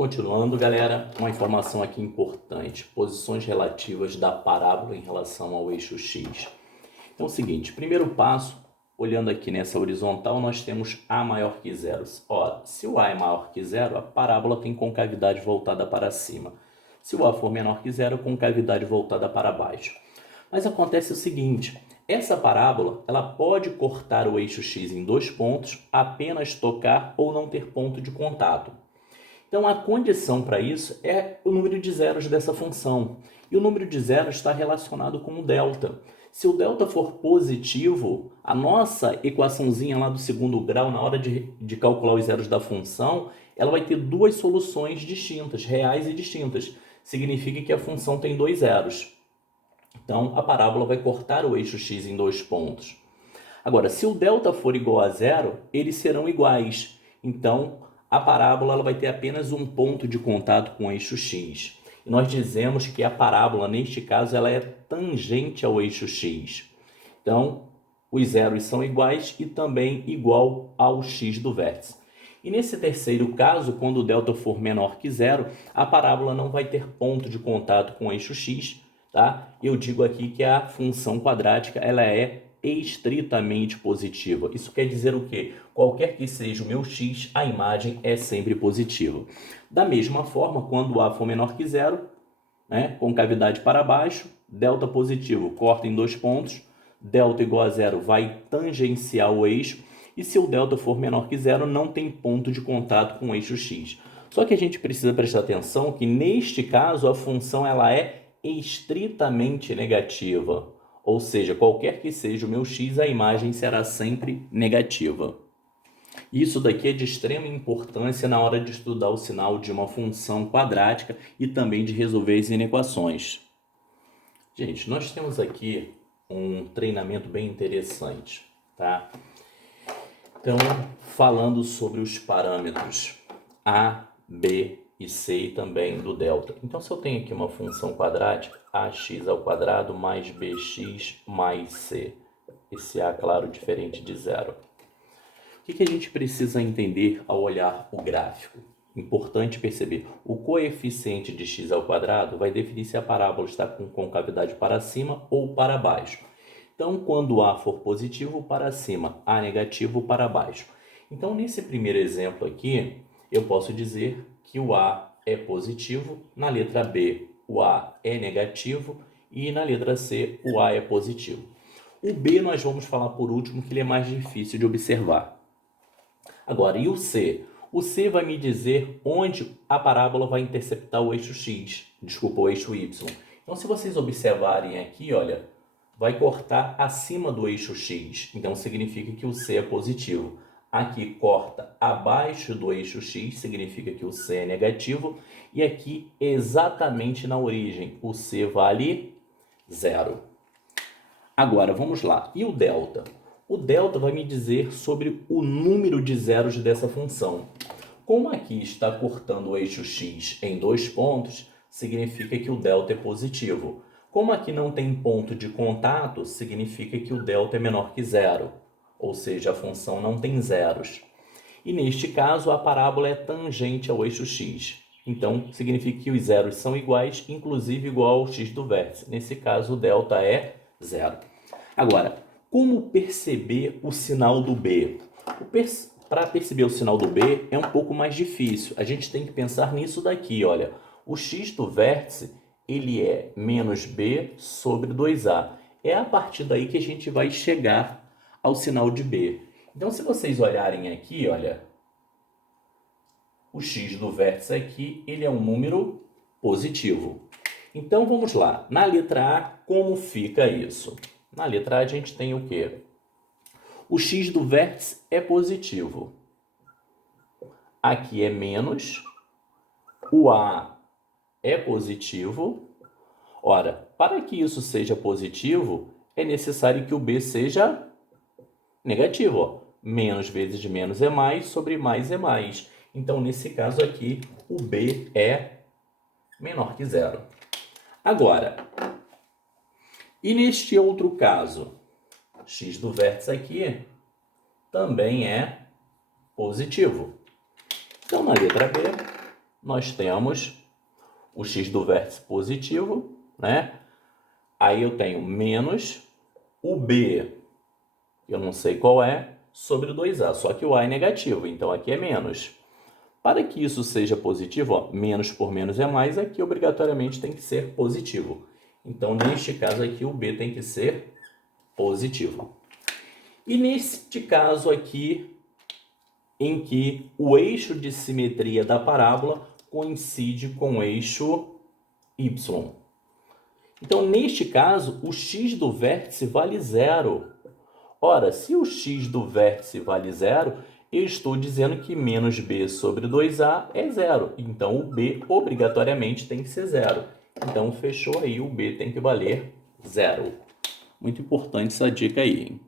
Continuando, galera, uma informação aqui importante: posições relativas da parábola em relação ao eixo x. Então é o seguinte, primeiro passo, olhando aqui nessa horizontal, nós temos a maior que zero. Ora, se o a é maior que zero, a parábola tem concavidade voltada para cima. Se o a for menor que zero, concavidade voltada para baixo. Mas acontece o seguinte, essa parábola ela pode cortar o eixo x em dois pontos, apenas tocar ou não ter ponto de contato. Então, a condição para isso é o número de zeros dessa função. E o número de zeros está relacionado com o delta. Se o delta for positivo, a nossa equaçãozinha lá do segundo grau, na hora de calcular os zeros da função, ela vai ter duas soluções distintas, reais e distintas. Significa que a função tem dois zeros. Então, a parábola vai cortar o eixo x em dois pontos. Agora, se o delta for igual a zero, eles serão iguais. Então, a parábola ela vai ter apenas um ponto de contato com o eixo x. E nós dizemos que a parábola, neste caso, ela é tangente ao eixo x. Então, os zeros são iguais e também igual ao x do vértice. E nesse terceiro caso, quando o delta for menor que zero, a parábola não vai ter ponto de contato com o eixo x, tá? Eu digo aqui que a função quadrática ela é estritamente positiva. Isso quer dizer o quê? Qualquer que seja o meu x, a imagem é sempre positiva. Da mesma forma, quando o a for menor que zero, concavidade para baixo, delta positivo, corta em dois pontos, delta igual a zero vai tangenciar o eixo, e se o delta for menor que zero, não tem ponto de contato com o eixo x. Só que a gente precisa prestar atenção que, neste caso, a função ela é estritamente negativa. Ou seja, qualquer que seja o meu x, a imagem será sempre negativa. Isso daqui é de extrema importância na hora de estudar o sinal de uma função quadrática e também de resolver as inequações. Gente, nós temos aqui um treinamento bem interessante, tá? Então, falando sobre os parâmetros a, b e c e também do delta. Então, se eu tenho aqui uma função quadrática, ax ao quadrado mais bx mais c. Esse a, claro, diferente de zero. O que a gente precisa entender ao olhar o gráfico? Importante perceber, o coeficiente de x ao quadrado vai definir se a parábola está com concavidade para cima ou para baixo. Então, quando a for positivo, para cima, a negativo, para baixo. Então, nesse primeiro exemplo aqui, eu posso dizer que o a é positivo, na letra b o a é negativo e na letra c o a é positivo. O b nós vamos falar por último, que ele é mais difícil de observar. Agora, e o c? O c vai me dizer onde a parábola vai interceptar o eixo x, o eixo y. Então, se vocês observarem aqui, olha, vai cortar acima do eixo x, então significa que o c é positivo. Aqui corta abaixo do eixo x, significa que o c é negativo. E aqui, exatamente na origem, o c vale zero. Agora, vamos lá. E o delta? O delta vai me dizer sobre o número de zeros dessa função. Como aqui está cortando o eixo x em dois pontos, significa que o delta é positivo. Como aqui não tem ponto de contato, significa que o delta é menor que zero, ou seja, a função não tem zeros. E neste caso, a parábola é tangente ao eixo x. Então, significa que os zeros são iguais, inclusive igual ao x do vértice. Nesse caso, o delta é zero. Agora, como perceber o sinal do b? Para perceber o sinal do b é um pouco mais difícil. A gente tem que pensar nisso daqui, olha. O x do vértice, ele é menos b sobre 2a. É a partir daí que a gente vai chegar ao sinal de b. Então, se vocês olharem aqui, olha, o x do vértice aqui, ele é um número positivo. Então, vamos lá. Na letra A, como fica isso? Na letra A, a gente tem o quê? O x do vértice é positivo. Aqui é menos. O A é positivo. Ora, para que isso seja positivo, é necessário que o B seja negativo. Ó. Menos vezes menos é mais, sobre mais é mais. Então, nesse caso aqui, o B é menor que zero. Agora, e neste outro caso, x do vértice aqui também é positivo. Então, na letra B, nós temos o x do vértice positivo, né? Aí eu tenho menos o b, eu não sei qual é, sobre o 2a, só que o a é negativo, então aqui é menos. Para que isso seja positivo, ó, menos por menos é mais, aqui obrigatoriamente tem que ser positivo. Então, neste caso aqui, o b tem que ser positivo. E neste caso aqui, em que o eixo de simetria da parábola coincide com o eixo y. Então, neste caso, o x do vértice vale zero. Ora, se o x do vértice vale zero, eu estou dizendo que menos b sobre 2a é zero. Então, o b obrigatoriamente tem que ser zero. Então, fechou aí, o b tem que valer zero. Muito importante essa dica aí, hein?